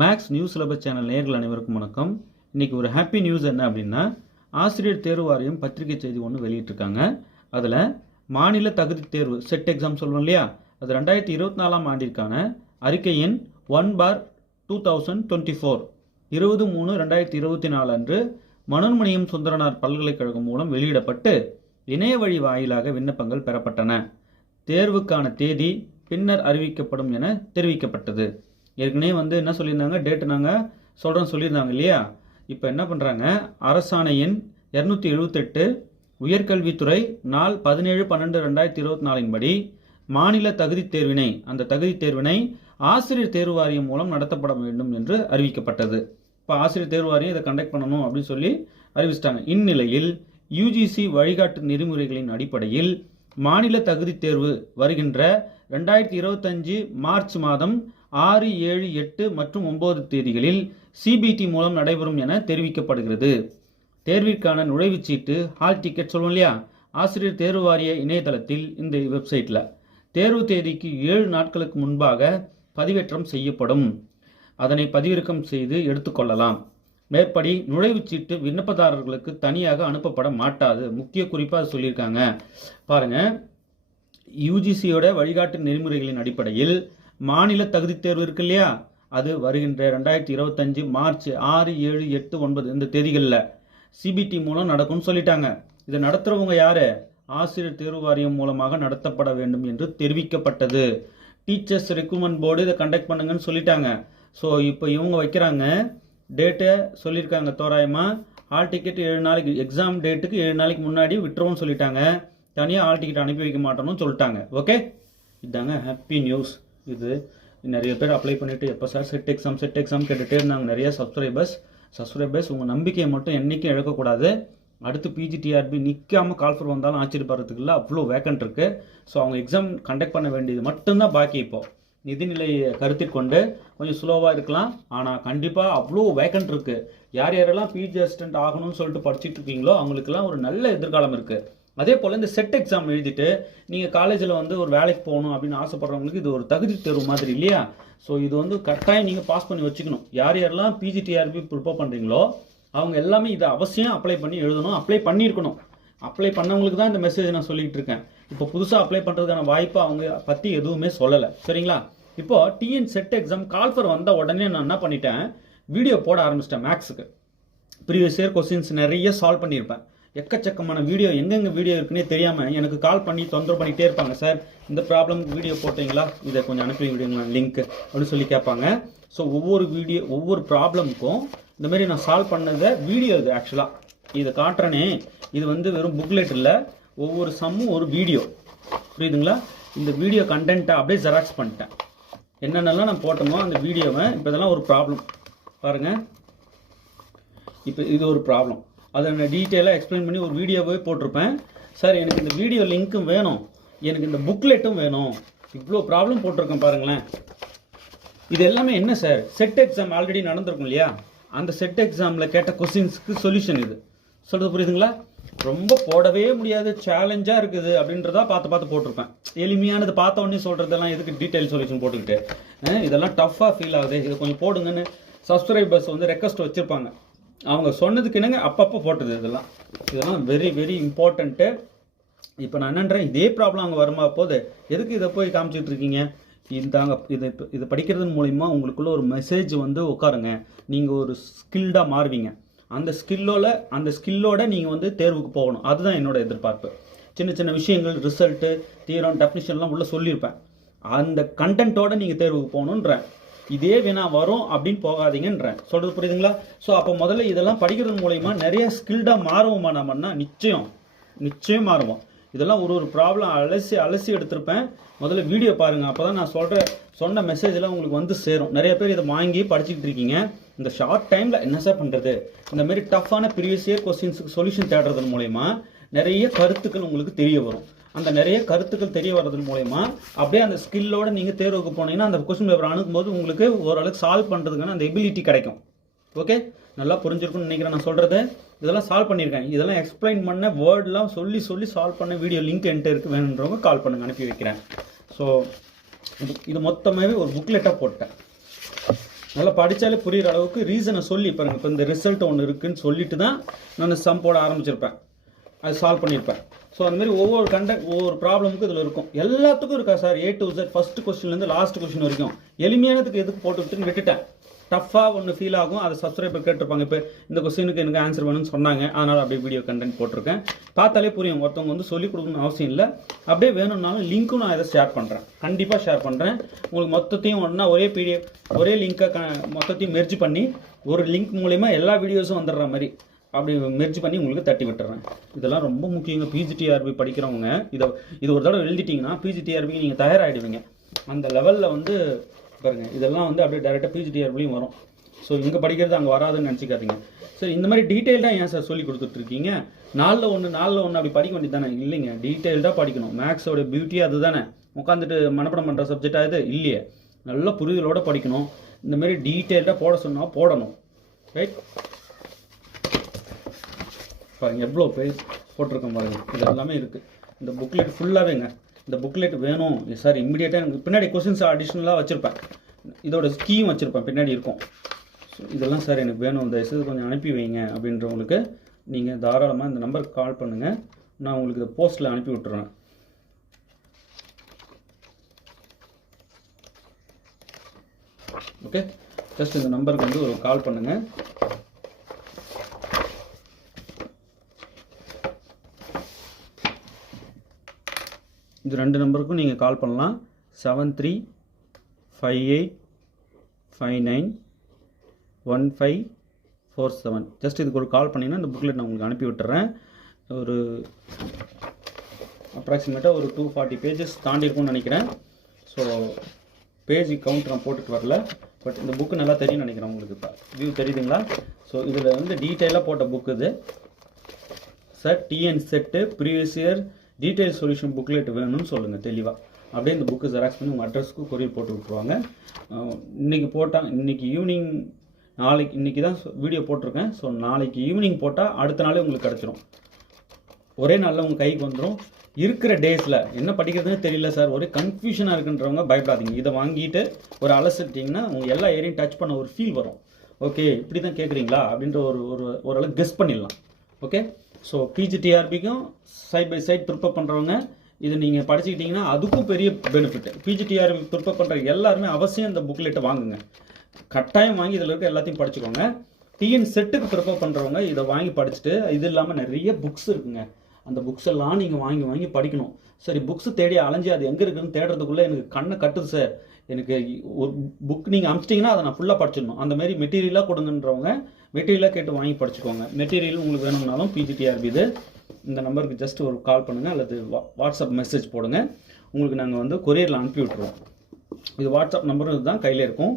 Maths news syllabus channel நேயர்கள் அனைவருக்கும் வணக்கம். இன்னைக்கு ஒரு ஹாப்பி நியூஸ் என்ன அப்படின்னா, ஆசிரியர் தேர்வு வாரியம் பத்திரிகை செய்தி ஒன்று வெளியிட்டிருக்காங்க. அதில் மாநில தகுதி தேர்வு செட் எக்ஸாம் சொல்லுவோம் இல்லையா, அது 2024 ஆண்டிற்கான அறிக்கை எண் 1/2024 20/3/2024 அன்று மனோன்மணியம் சுந்தரனார் பல்கலைக்கழகம் மூலம் வெளியிடப்பட்டு இணைய வழி வாயிலாக விண்ணப்பங்கள் பெறப்பட்டன. தேர்வுக்கான தேதி பின்னர் அறிவிக்கப்படும் என தெரிவிக்கப்பட்டது. ஏற்கனவே என்ன சொல்லியிருந்தாங்க, டேட்டு நாங்கள் சொல்லியிருந்தாங்க இல்லையா. இப்போ என்ன பண்ணுறாங்க, அரசாணை எண் 278 உயர்கல்வித்துறை நாள் 17/12/2024 படி மாநில தகுதி தேர்வினை அந்த தகுதி தேர்வினை ஆசிரியர் தேர்வு வாரியம் மூலம் நடத்தப்பட வேண்டும் என்று அறிவிக்கப்பட்டது. இப்போ ஆசிரியர் தேர்வு வாரியம் இதை கண்டக்ட் பண்ணணும் அப்படின்னு சொல்லி அறிவிச்சிட்டாங்க. இந்நிலையில் யுஜிசி வழிகாட்டு நெறிமுறைகளின் அடிப்படையில் மாநில தகுதி தேர்வு வருகின்ற 2025 மார்ச் மாதம் 6, 7, 8 மற்றும் 9 தேதிகளில் சிபிடி மூலம் நடைபெறும் என தெரிவிக்கப்படுகிறது. தேர்விற்கான நுழைவுச்சீட்டு ஹால் டிக்கெட் சொல்லுவோம் இல்லையா, ஆசிரியர் தேர்வு வாரிய இணையதளத்தில் இந்த வெப்சைட்டில் தேர்வு தேதிக்கு 7 நாட்களுக்கு முன்பாக பதிவேற்றம் செய்யப்படும். அதனை பதிவிறக்கம் செய்து எடுத்துக்கொள்ளலாம். மேற்படி நுழைவுச்சீட்டு விண்ணப்பதாரர்களுக்கு தனியாக அனுப்பப்பட மாட்டாது. முக்கிய குறிப்பாக சொல்லியிருக்காங்க பாருங்க. யுஜிசியோட வழிகாட்டு நெறிமுறைகளின் அடிப்படையில் மாநில தகுதி தேர்வு இருக்கு இல்லையா, அது வருகின்ற 2025 மார்ச் 6, 7, 8, 9 இந்த தேதிகளில் சிபிடி மூலம் நடக்கும்னு சொல்லிட்டாங்க. இதை நடத்துறவங்க யாரு, ஆசிரியர் தேர்வு வாரியம் மூலமாக நடத்தப்பட வேண்டும் என்று தெரிவிக்கப்பட்டது. டீச்சர்ஸ் ரெக்ரூட்மெண்ட் போர்டு இதை கண்டக்ட் பண்ணுங்கன்னு சொல்லிட்டாங்க. ஸோ இப்போ இவங்க வைக்கிறாங்க டேட்டை சொல்லியிருக்காங்க. தோராயமாக ஹால் டிக்கெட் 7 நாளைக்கு, எக்ஸாம் டேட்டுக்கு 7 நாளைக்கு முன்னாடி விட்டுருவோம்னு சொல்லிட்டாங்க. தனியாக ஹால் டிக்கெட் அனுப்பி வைக்க மாட்டோம்னு சொல்லிட்டாங்க. ஓகே, இதாங்க ஹாப்பி நியூஸ். இது நிறைய பேர் அப்ளை பண்ணிவிட்டு எப்போ சார் செட் எக்ஸாம் கேட்டுகிட்டே இருந்தாங்க. நிறைய சப்ஸ்கிரைபர்ஸ் உங்கள் நம்பிக்கையை மட்டும் என்றைக்கும் இழக்கக்கூடாது. அடுத்து பிஜிடிஆர்பி நிற்காமல் கால்ஃபர் வந்தாலும் ஆச்சரியப்படுறதுக்கு இல்லை, அவ்வளோ வேக்கன்ட் இருக்குது. ஸோ அவங்க எக்ஸாம் கண்டக்ட் பண்ண வேண்டியது மட்டும்தான் பாக்கி. இப்போது நிதிநிலையை கருத்தில் கொண்டு கொஞ்சம் ஸ்லோவாக இருக்கலாம், ஆனால் கண்டிப்பாக அவ்வளோ வேக்கன்ட் இருக்குது. யாரெல்லாம் பிஜி அசிஸ்டன்ட் ஆகணும்னு சொல்லிட்டு படிச்சுட்டு இருக்கீங்களோ அவங்களுக்குலாம் ஒரு நல்ல எதிர்காலம் இருக்குது. அதே போல் இந்த செட் எக்ஸாம் எழுதிட்டு நீங்கள் காலேஜில் ஒரு வேலைக்கு போகணும் அப்படின்னு ஆசைப்படுறவங்களுக்கு இது ஒரு தகுதி தேர்வு மாதிரி இல்லையா. ஸோ இது கட்டாயம் நீங்கள் பாஸ் பண்ணி வச்சுக்கணும். யாரெல்லாம் பிஜிடிஆர்பி ப்ரிப்பேர் பண்ணுறீங்களோ அவங்க எல்லாமே இதை அவசியம் அப்ளை பண்ணி எழுதணும், அப்ளை பண்ணியிருக்கணும். அப்ளை பண்ணவங்களுக்கு தான் இந்த மெசேஜ் நான் சொல்லிகிட்டு இருக்கேன். இப்போ புதுசாக அப்ளை பண்ணுறதுக்கான வாய்ப்பை அவங்க பற்றி எதுவுமே சொல்லலை, சரிங்களா. இப்போ டிஎன் செட் எக்ஸாம் கால்ஃபர் வந்த உடனே நான் என்ன பண்ணிட்டேன், வீடியோ போட ஆரம்பிச்சிட்டேன். மேக்ஸுக்கு ப்ரீவியஸ் இயர் கொஸ்டின்ஸ் நிறைய சால்வ் பண்ணியிருப்பேன். எக்கச்சக்கமான வீடியோ, எங்கெங்கே வீடியோ இருக்குன்னே தெரியாமல் எனக்கு கால் பண்ணி தொந்தரவு பண்ணிகிட்டே இருப்பாங்க. சார் இந்த ப்ராப்ளம்க்கு வீடியோ போட்டிங்களா, இதை கொஞ்சம் அனுப்பி விடுங்களா லிங்க் அப்படின்னு சொல்லி கேட்பாங்க. ஸோ ஒவ்வொரு ப்ராப்ளமுக்கும் இந்தமாரி நான் சால்வ் பண்ணதை வீடியோ. இது ஆக்சுவலாக இதை காட்டுறேனே, இது வெறும் புக்லெட் இல்லை, ஒவ்வொரு சம்மும் ஒரு வீடியோ, புரியுதுங்களா. இந்த வீடியோ கண்டென்ட்டை அப்படியே ஜெராக்ஸ் பண்ணிட்டேன். என்னென்னலாம் நான் போட்டோமோ அந்த வீடியோவை. இப்போ இதெல்லாம் ஒரு ப்ராப்ளம் பாருங்கள். இப்போ இது ஒரு ப்ராப்ளம், அதை நான் டீட்டெயிலாக எக்ஸ்பிளைன் பண்ணி ஒரு வீடியோவே போட்டிருப்பேன். சார் எனக்கு இந்த வீடியோ லிங்க்கும் வேணும், எனக்கு இந்த புக்லெட்டும் வேணும், இவ்வளோ ப்ராப்ளம் போட்டிருக்கேன் பாருங்களேன். இது எல்லாமே என்ன சார், செட் எக்ஸாம் ஆல்ரெடி நடந்திருக்கும் இல்லையா, அந்த செட் எக்ஸாமில் கேட்ட கொஸ்டின்ஸ்க்கு சொல்யூஷன். இது சொல்கிறது புரியுதுங்களா. ரொம்ப போடவே முடியாது, சேலஞ்சாக இருக்குது அப்படின்றதா பார்த்து போட்டிருப்பேன். எளிமையானது பார்த்த உடனே சொல்கிறதெல்லாம் எதுக்கு டீட்டெயில் சொல்யூஷன் போட்டுக்கிட்டு, இதெல்லாம் டஃப்பாக ஃபீல் ஆகுது, இதை கொஞ்சம் போடுங்கன்னு சப்ஸ்கிரைபர்ஸ் ரெக்வஸ்ட் வச்சுருப்பாங்க. அவங்க சொன்னதுக்கு என்னங்க அப்பப்போ போட்டது. இதெல்லாம் வெரி வெரி இம்பார்ட்டண்ட்டு. இப்போ நான் என்னன்றேன், இதே ப்ராப்ளம் அவங்க வருமா போது எதுக்கு இதை போய் காமிச்சிட்டு இருக்கீங்க. இது படிக்கிறது மூலிமா உங்களுக்குள்ள ஒரு மெசேஜ் உட்காருங்க. நீங்கள் ஒரு ஸ்கில்டாக மாறுவீங்க. அந்த ஸ்கில்லோட நீங்கள் தேர்வுக்கு போகணும். அதுதான் என்னோட எதிர்பார்ப்பு. சின்ன விஷயங்கள், ரிசல்ட்டு, தியரம், டெஃபினிஷன்லாம் உள்ளே சொல்லியிருப்பேன். அந்த கண்டென்ட்டோடு நீங்கள் தேர்வுக்கு போகணுன்றேன். இதே வேணா வரும் அப்படின்னு போகாதீங்கன்றேன். சொல்கிறது புரியுதுங்களா. ஸோ அப்போ முதல்ல இதெல்லாம் படிக்கிறது மூலயமா நிறைய ஸ்கில்டாக மாறுவோமா நம்மன்னா, நிச்சயம் மாறுவோம். இதெல்லாம் ஒரு ப்ராப்ளம் அலசி எடுத்திருப்பேன். முதல்ல வீடியோ பாருங்கள், அப்போ தான் நான் சொன்ன மெசேஜெல்லாம் உங்களுக்கு சேரும். நிறைய பேர் இதை வாங்கி படிச்சுக்கிட்டு இருக்கீங்க. இந்த ஷார்ட் டைமில் என்ன சார் பண்ணுறது, இந்தமாரி டஃப்பான ப்ரீவியஸ் இயர் கொஸ்டின்ஸுக்கு சொல்யூஷன் தேடுறது மூலயமா நிறைய கருத்துக்கள் உங்களுக்கு தெரிய வரும். அந்த நிறைய கருத்துக்கள் தெரிய வர்றது மூலயமா அப்படியே அந்த ஸ்கில்லோட நீங்கள் தேர்வுக்கு போனீங்கன்னா அந்த கொஸ்டின் பேப்பர் அணுகும்போது உங்களுக்கு ஓரளவுக்கு சால்வ் பண்ணுறதுக்கான அந்த எபிலிட்டி கிடைக்கும். ஓகே, நல்லா புரிஞ்சிருக்குன்னு நினைக்கிறேன் நான் சொல்கிறது. இதெல்லாம் சால்வ் பண்ணியிருக்கேன். இதெல்லாம் எக்ஸ்பிளைன் பண்ண வேர்டெலாம் சொல்லி சால்வ் பண்ண வீடியோ லிங்க் என்கிட்ட இருக்குது, வேணுன்றவங்க கால் பண்ணுங்க, அனுப்பி வைக்கிறேன். ஸோ இது மொத்தமாகவே ஒரு புக்லெட்டாக போட்டேன். நல்லா படித்தாலே புரிகிற அளவுக்கு ரீசனை சொல்லி பாருங்கள். இப்போ இந்த ரிசல்ட் ஒன்று இருக்குதுன்னு சொல்லிட்டு தான் நான் சம் போட ஆரம்பிச்சிருப்பேன், அது சால்வ் பண்ணியிருப்பேன். ஸோ அந்தமாதிரி ஒவ்வொரு ப்ராப்ளமுக்கும் இதில் இருக்கும். எல்லாத்துக்கும் இருக்கா sir A to Z first கொஸ்டின்லேருந்து லாஸ்ட் கொஸ்டின் வரைக்கும். எளிமையானதுக்கு எதுக்கு போட்டுவிட்டுன்னு விட்டுட்டேன். டஃப்பாக ஒன்று ஃபீல் ஆகும், அதை சப்ஸ்கிரைபர் கேட்டிருப்பாங்க. இப்போ இந்த கொஸ்டினுக்கு எனக்கு ஆன்சர் வேணும்னு சொன்னாங்க, அதனால் அப்படியே வீடியோ கண்டென்ட் போட்டிருக்கேன். பார்த்தாலே புரியும், ஒருத்தவங்க வந்து சொல்லிக் கொடுக்கணும்னு அவசியம் இல்லை. அப்படியே வேணும்னாலும் லிங்க்கும் நான் இதை ஷேர் பண்ணுறேன், கண்டிப்பாக ஷேர் பண்ணுறேன். உங்களுக்கு மொத்தத்தையும் ஒன்றா ஒரே PDF ஒரே லிங்க்கை மொத்தத்தையும் மெர்ஜ் பண்ணி ஒரு லிங்க் மூலயமா எல்லா வீடியோஸும் வந்துடுற மாதிரி அப்படி மெர்ஜ் பண்ணி உங்களுக்கு தட்டி விட்டுறேன். இதெல்லாம் ரொம்ப முக்கியங்க. PGTRB படிக்கிறவங்க இது ஒரு தடவை எழுதிட்டிங்கன்னா PGTRBக்கு நீங்கள் தயாராகிடுவீங்க. அந்த லெவலில் வந்து பாருங்கள், இதெல்லாம் வந்து அப்படியே டேரெக்டாக PGTRBலையும் வரும். ஸோ இங்கே படிக்கிறது அங்கே வராதுன்னு நினச்சிக்காதீங்க. சரி, இந்த மாதிரி டீட்டெயில்டாக ஏன் சார் சொல்லி கொடுத்துட்ருக்கீங்க? நாளில் ஒன்று அப்படி படிக்க வேண்டியது தானே? இல்லைங்க, டீட்டெயில்டாக படிக்கணும். மேக்ஸோட பியூட்டி அது தானே. உட்காந்துட்டு மனப்படம் பண்ணுற சப்ஜெக்டாக இது இல்லையே. நல்ல புரிதலோடு படிக்கணும். இந்த மாதிரி டீட்டெயில்டாக போட சொன்னால் போடணும். ரைட், பாருங்கள் எவ்வளோ பேஜ் போட்டிருக்கோம் பாருங்கள். இது எல்லாமே இருக்குது. இந்த புக்லெட் ஃபுல்லாகவேங்க. இந்த புக்லெட் வேணும் சார் இம்மிடியேட்டாக எனக்கு பின்னாடி கொஸ்டின்ஸ் அடிஷ்னலாக வச்சுருப்பேன், இதோட ஸ்கீம் வச்சுருப்பேன் பின்னாடி இருக்கும். ஸோ இதெல்லாம் சார் எனக்கு வேணும், தயவுசெய்து கொஞ்சம் அனுப்பி வைங்க அப்படின்றவங்களுக்கு நீங்கள் தாராளமாக இந்த நம்பருக்கு கால் பண்ணுங்கள். நான் உங்களுக்கு இதை போஸ்ட்டில் அனுப்பி விட்டுருவேன். ஓகே, ஜஸ்ட் இந்த நம்பருக்கு வந்து ஒரு கால் பண்ணுங்கள். இந்த 2 நம்பருக்கும் நீங்கள் கால் பண்ணலாம். 7358591547. ஜஸ்ட் இதுக்கு ஒரு கால் பண்ணிங்கன்னா இந்த புக்லெட் நான் உங்களுக்கு அனுப்பி விட்டுறேன். ஒரு அப்ராக்சிமேட்டாக ஒரு 240 பேஜஸ் தாண்டி இருக்கும்னு நினைக்கிறேன். ஸோ பேஜ் கவுண்ட் நான் போட்டுட்டு வரல, பட் இந்த புக்கு நல்லா தெரியும்னு நினைக்கிறேன் உங்களுக்கு. இப்போ வியூ தெரியுதுங்களா? ஸோ இதில் வந்து டீட்டெயிலாக போட்ட புக்கு இது sir. TN set previous year detail solution booklet வேணும்னு சொல்லுங்கள் தெளிவாக. அப்படியே இந்த புக்கு ஜெராக்ஸ் பண்ணி உங்கள் அட்ரஸ்க்கு கொரியர் போட்டு விட்ருவாங்க. இன்றைக்கி போட்டால் இன்றைக்கி ஈவினிங், நாளைக்கு இன்றைக்கி தான் வீடியோ போட்டிருக்கேன். ஸோ நாளைக்கு ஈவினிங் போட்டால் அடுத்த நாளே உங்களுக்கு கிடச்சிரும். ஒரே நாளில் உங்கள் கைக்கு வந்துடும். இருக்கிற டேஸில் என்ன படிக்கிறதுன்னு தெரியல சார், ஒரே கன்ஃபியூஷனாக இருக்குன்றவங்க பயப்படாதீங்க. இதை வாங்கிட்டு ஒரு அலசிட்டிங்கன்னா உங்கள் எல்லா ஏரியும் டச் பண்ண ஒரு ஃபீல் வரும். ஓகே, இப்படி தான் கேட்குறீங்களா அப்படின்ற ஓரளவு கெஸ் பண்ணிடலாம். ஓகே, ஸோ PGTRBக்கும் சைட் பை சைட் ப்ரிப்பேர் பண்ணுறவங்க இது நீங்கள் படிச்சுக்கிட்டிங்கன்னா அதுக்கும் பெரிய பெனிஃபிட். PGTRB ப்ரிப்பேர் பண்ணுற எல்லாருமே அவசியம் இந்த புக்லெட்டை வாங்குங்க, கட்டாயம் வாங்கி இதில் இருக்க எல்லாத்தையும் படிச்சுக்கோங்க. TN செட்டுக்கு ப்ரிப்பேர் பண்ணுறவங்க இதை வாங்கி படிச்சுட்டு, இது இல்லாமல் நிறைய புக்ஸ் இருக்குங்க, அந்த புக்ஸ் எல்லாம் நீங்கள் வாங்கி படிக்கணும். சரி, புக்ஸ் தேடி அலைஞ்சி அது எங்கே இருக்குதுன்னு தேடுறதுக்குள்ளே எனக்கு கண்ணை கட்டுது சார், எனக்கு ஒரு புக் நீங்கள் அனுப்பிச்சிட்டிங்கன்னா அதை நான் ஃபுல்லாக படிச்சிடணும். அந்த மாதிரி மெட்டீரியலாக கொடுங்கன்றவங்க மெட்டீரியலாக கேட்டு வாங்கி படிச்சுக்கோங்க. மெட்டீரியல் உங்களுக்கு வேணும்னாலும் PGTRB இது இந்த நம்பருக்கு ஜஸ்ட் ஒரு கால் பண்ணுங்கள் அல்லது வாட்ஸ்அப் மெசேஜ் போடுங்க. உங்களுக்கு நாங்கள் வந்து கொரியரில் அனுப்பி விட்ருவோம். இது வாட்ஸ்அப் நம்பரும் இதுதான் கையில் இருக்கும்.